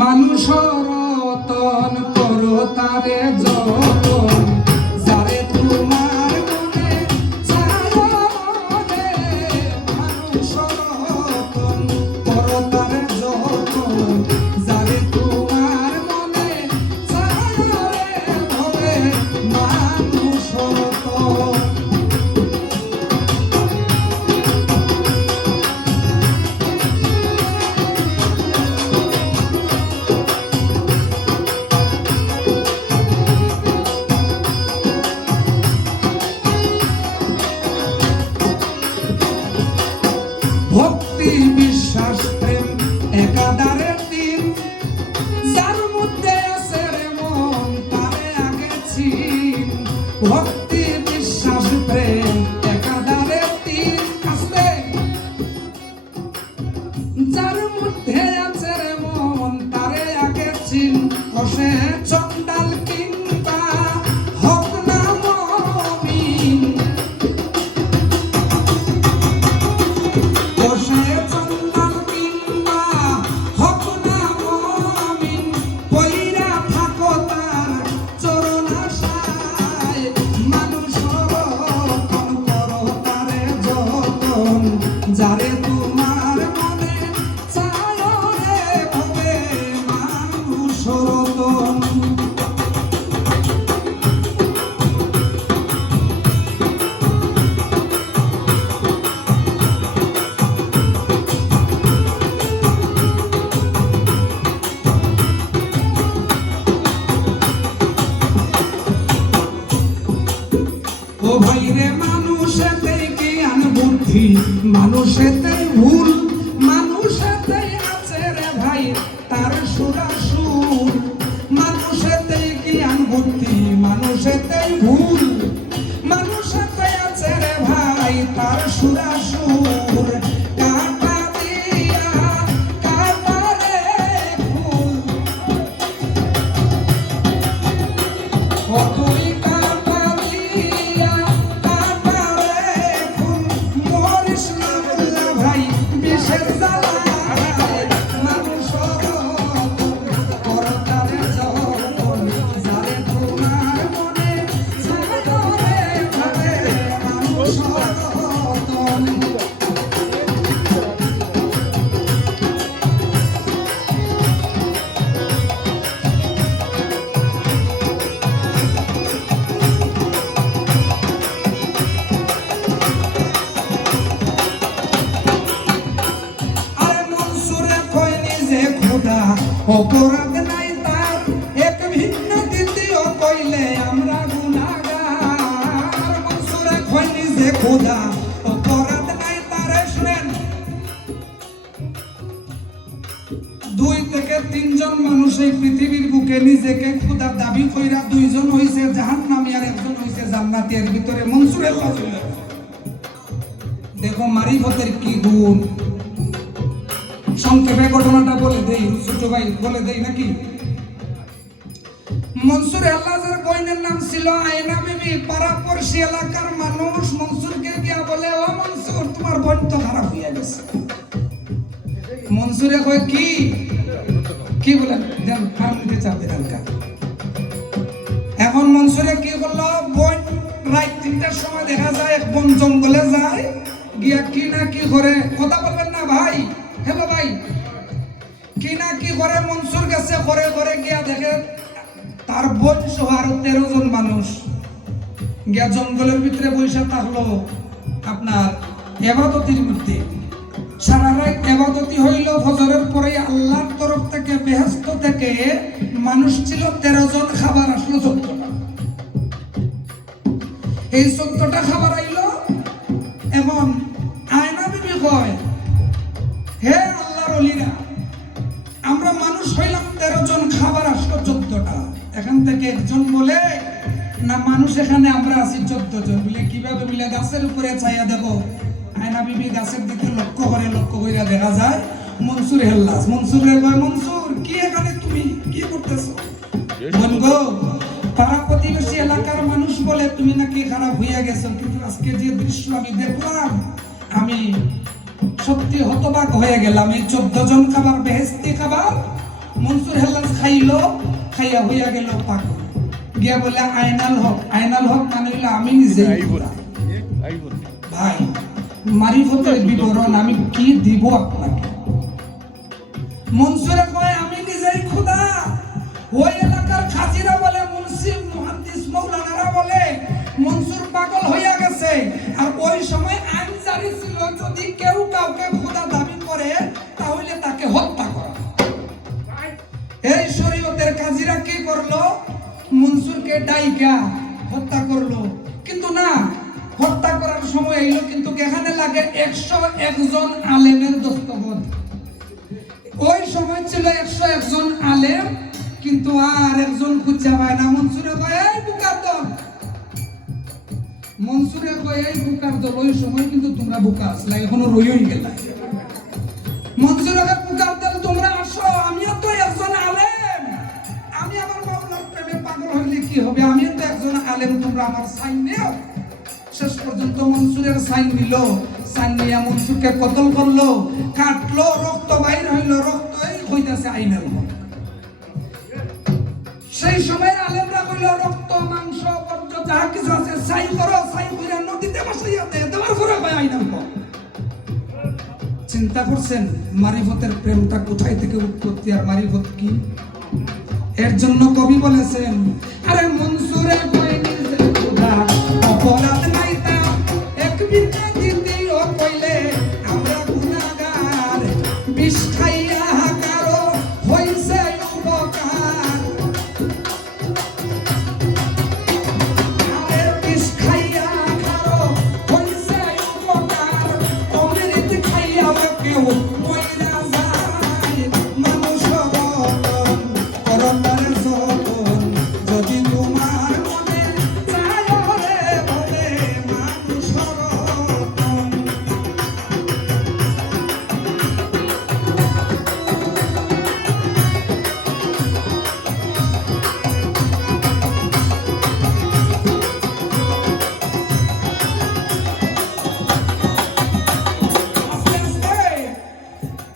মানুষের রতন করো তারে যতন যারে তোমার মনে চায় রে মানুষের রতন করো তারে যতন যারে তোমার মনে চায় রে মানুষের রতন ভক্তি বিশ্বাস প্রেম একাধারের দিন যার মধ্যে আছে রে মন তারে আগে চিন ভক্তি বিশ্বাস প্রেম একাধারের দিন আছে যার মধ্যে আছে রে মন তারে আগে চিন অসে চন্ডাল কিংবা হক না মমিন যারে তোমার মনে চায় রে হবে মানুষের রতন ও ভাই রে মানুষেতেই জ্ঞান বুদ্ধি মানুষেতেই ভুল মানুষেতেই আছে রে ভাই তার সুরাসুর মানুষেতেই জ্ঞান বুদ্ধি মানুষেতেই ভুল মানুষেতেই আছে রে ভাই তার সুরাসুর কাটা দিয়া কাটা রে ফুল ও তুই কাটা দিয়া কাটা রে ফুল মরিস না বললে ভাই বিষের জ্বালায় মানুষের রতন করো তারে যতন যারে তোমার মনে চায় রে হবে মানুষের রতন অপরাধ নাই তার এক ভিন্ন দ্বিতীয় কইলে আমরা গুনাহগার মনসুরে কই নিজে খোদা অপরাধ নাই তার শুনেন 2 থেকে 3 জন মানুষ এই পৃথিবীর বুকে নিজেকে খোদা দাবি কইরা 2 জন হইছে জাহান্নামী আর একজন হইছে জান্নাতি এর ভিতরে মনসুরের ফজিলত দেখো মারিফতের কি গুণ সংক্ষেপে ঘটনাটা বলে দেই ছোট ভাই বলে দেই নাকি মনসুর আল্লাহর বোনের নাম ছিল আয়না বিবি পাড়াপড়শি এলাকার মানুষ মনসুরকে গিয়া বলে ও মনসুর তোমার বোন তো খারাপ হয়ে গেছে মনসুরে কয় কি বলে দেন ফার্মিতে চাপ দেন হালকা এখন মনসুরে কি করলো বোন রাত 3টার সময় দেখা যায় এক বন জঙ্গলে যায় গিয়া কি না কি করে কথা বলবেন না ভাই হ্যালো ভাই কি না কি করে মনসুর গেছে করে করে গিয়া দেখে তার বোন সহ আরো 13 জন মানুষ গিয়া জঙ্গলের ভিতরে বসে থাকলো আপনার ইবাদতের মধ্যে সারা রাত ইবাদতি হইল ফজরের পরে আল্লাহর তরফ থেকে বেহেশত থেকে মানুষ ছিল 13 জন খাবার আসলো 14টা এই 14টা খাবার আইলো এবং আয়না বিবি কয় হে আল্লাহর ওলিরা আমরা মানুষ হইলাম 13 জন খাবার আসলো 14টা এখান থেকে একজন বলে না মানুষ এখানে আমরা আছি 14 জন বলে কিভাবে বলে গাছের উপরে ছায়া দেখো আয়না বিবি গাছের দিকে লক্ষ্য কইরা দেখা যায় মনসুর হেল্লাস মনসুরে কয় মনসুর কি এখানে তুমি কি করতেছো বলগো পাড়া প্রতিবেশী এলাকার মানুষ বলে তুমি নাকি খারাপ হইয়া গেছো কিন্তু আজকে যে দৃশ্য আমি দেখলাম আমি সত্যি হতবাক হয়ে গেলাম। এই 14 জন খাবার বেহেস্তি খাবার মনসুর হেলাস খাইলো, খাইয়া হইয়া গেল পাগল। গিয়া বলে আইনাল হক মানে হইলো আমি নিজে। ভাই মারিফতের বিবরণ আমি কি দিব আপনাকে? মনসুরে কয় আমি নিজেই খোদা। ওই এলাকার খাজিরা বলে, মুন্সি মুহাদ্দিস মাওলানারা বলে মনসুর পাগল হইয়া গেছে। আর ওই সময় আইন জারি ছিল, যদি কেউ কাউকে খোদা দাবি করে তাহলে তাকে হত্যা করা। এই শরীয়তের কাজীরা কি করলো? মনসুরকে ডাইকা হত্যা করলো। কিন্তু না, হত্যা করার সময় এলো কিন্তু এখানে লাগে 101 জন আলেমের দস্তখত। ওই সময় ছিল 101 জন আলেম, কিন্তু আর একজন খুঁজে পায় না। মনসুরে কয় এই বুকার দল, মনসুরে কয় এই বুকার দল। ওই সময় কিন্তু তোমরা বুকা আসলা, এখনো রইই গেলা। মনসুরে কয় বুকার দল তোমরা আসো, আমিও তো একজন আলেম, আমি আমার মাওলার প্রেমে পাগল হইলে কি হবে? আমিও তো একজন আলেম, তোমরা আমার সাইন নিও। শেষ পর্যন্ত মনসুরের সাইন নিল, সাইন নিয়ে মনসুরকে কতল করলো, কাটলো, রক্ত বাইর হইলো, রক্তই হইতাছে আইনের হক। সেই সময় আলেমরা কইল রক্ত মাংস বর্জ্য যা কিছু আছে সাই করো, সাই করে নদীতে বসাইয়া দেওয়ার পরে কয় আইনের হক। চিন্তা করছেন মারিফতের প্রেমটা কোথায় থেকে উৎপত্তি, আর মারিফত কি? এর জন্য কবি বলেছেন, আরে মনসুরে কয় নিজে খোদা, অপরাধ নাই তা এক বিনা দ্বিতীয় কইলে আমরা গুনাহগার, বিষ খাইয়া কারো হইছে উপকার। আরে বিষ খাইয়া কারো হইছে উপকার, অমৃত খাইয়া কেউ মইরা যায়। মানুষ রতন করতার যতন, যদি তোমার মনে চায় রে বলে মানুষ রতন।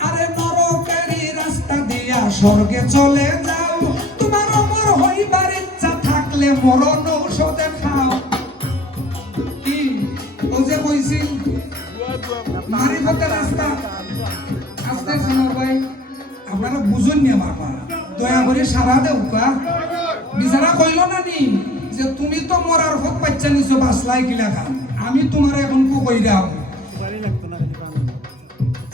আরে নরকেরই রাস্তা দিয়া স্বর্গে চলে যাও, তোমার অমর হইবার ইচ্ছা থাকলে মরণ ঔষধে খাও। কি ও যে কইছি মারিফতের রাস্তা। আস্তে শোনো ভাই, আপনারা বুঝুন নি আমার কথা, দয়া করে সারা দেও কা। বিচারা কইল না নি যে তুমি তো মরার হক পাচ্ছা নিছো, বাসলাই কি লেখা, আমি তোমার এখন কো কইরাম।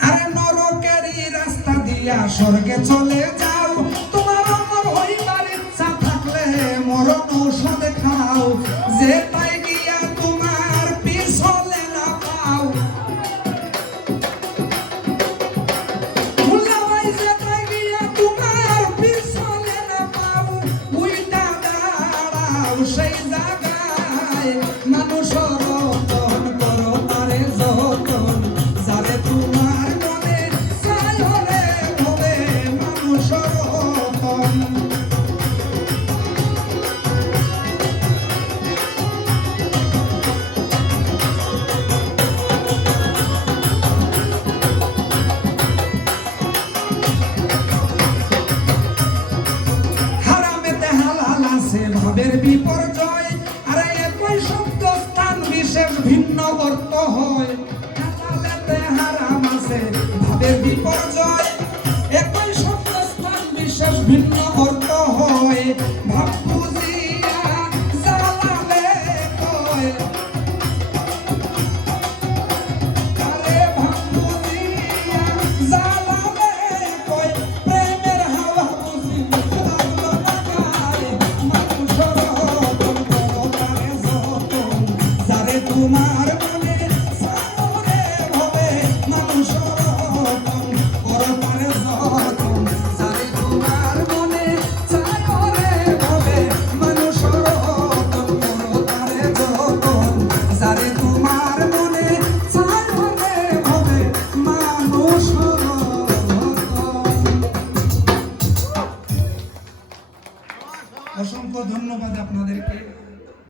আরে নরকেরই রাস্তা দিয়া স্বর্গে চলে যাও, তোমার অমর হইবার ইচ্ছা থাকলে মরণ ঔষধ খাও। যে তাই গিয়া তোমার পিছলে না পাও, ভুলাই যে তাই গিয়া তোমার পিছলে না পাও, উইটা দাঁড়াও সেই জায়গায়। মানুষ রতন করো তারে যতন, যারে তোমার মনে চায় রে হবে মানুষ রতন। হারামেতে হালাল আছে ভাবের বিপর্যয়, আরে একই শব্দ স্থান বিশেষ ভিন্ন অর্থ হয়। হালালেতে হারাম আছে ভাবের বিপর্যয়, একই শব্দ স্থান বিশেষ ভিন্ন অর্থ হয়। ভাব বুঝিয়া জালালে কয়, আরে ভাব বুঝিয়া জালালে কয়, প্রেমের হাওয়া বুঝি লাগলো না গায়ে। মানুষ রতন করো তারে যতন, যারে তোমার মনে চায় রে হবে মানুষ রতন করো তারে যতন, যারে তোমার মনে চায় রে হবে মানুষ রতন করো তারে যতন, যারে